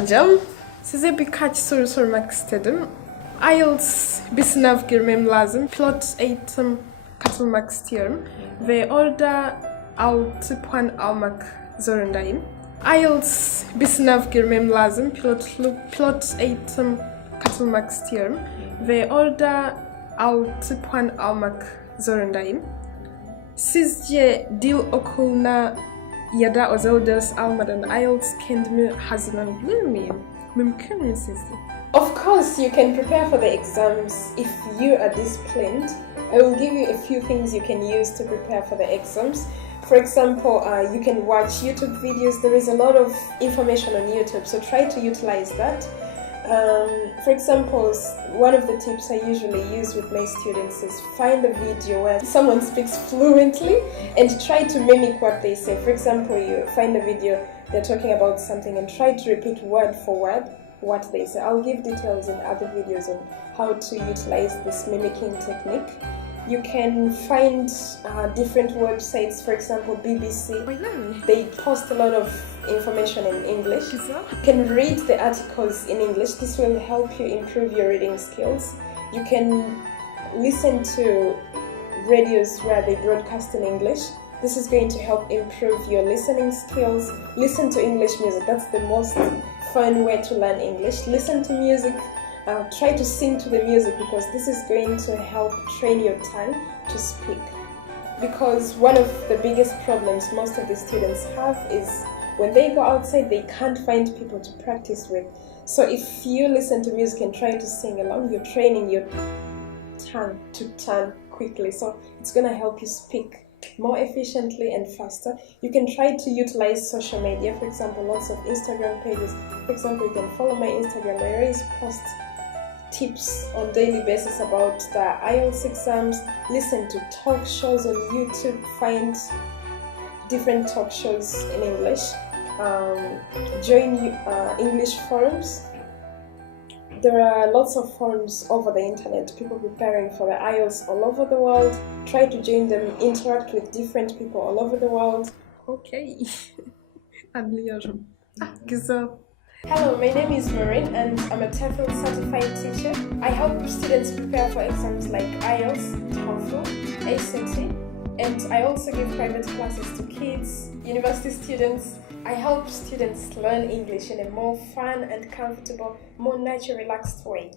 hocam. Size birkaç soru sormak istedim. IELTS bir sınav girmem lazım. Pilot eğitim katılmak istiyorum. Ve orada 6 puan almak zorundayım. IELTS bir sınav girmem lazım. Pilot eğitim katılmak istiyorum. Ve orada 6 puan almak zorundayım. Sizce dil okuluna ya da özel ders almadan IELTS kendimi hazırlanabilir miyim? Mümkün mü sizce? Of course, you can prepare for the exams if you are disciplined. I will give you a few things you can use to prepare for the exams. For example, you can watch YouTube videos. There is a lot of information on YouTube, so try to utilize that. For example, one of the tips I usually use with my students is find a video where someone speaks fluently and try to mimic what they say. For example, you find a video, they're talking about something and try to repeat word for word what they say. I'll give details in other videos on how to utilize this mimicking technique. You can find different websites, for example, BBC. They post a lot of information in English. You can read the articles in English. This will help you improve your reading skills. You can listen to radios where they broadcast in English. This is going to help improve your listening skills. Listen to English music. That's the most fun way to learn English. Listen to music. Try to sing to the music because this is going to help train your tongue to speak. Because one of the biggest problems most of the students have is when they go outside, they can't find people to practice with. So if you listen to music and try to sing along, you're training your tongue to turn quickly. So it's going to help you speak more efficiently and faster. You can try to utilize social media, for example, lots of Instagram pages. For example, you can follow my Instagram. I always post tips on daily basis about the IELTS exams. Listen to talk shows on YouTube. Find different talk shows in English. Join English forums. There are lots of forums over the internet, people preparing for the IELTS all over the world. Try to join them, interact with different people all over the world. Okay. Anlıyorum. Güzel. Hello, my name is Maureen and I'm a TOEFL certified teacher. I help students prepare for exams like IELTS, TOEFL, ACT, and I also give private classes to kids, university students. I help students learn English in a more fun and comfortable, more natural, relaxed way.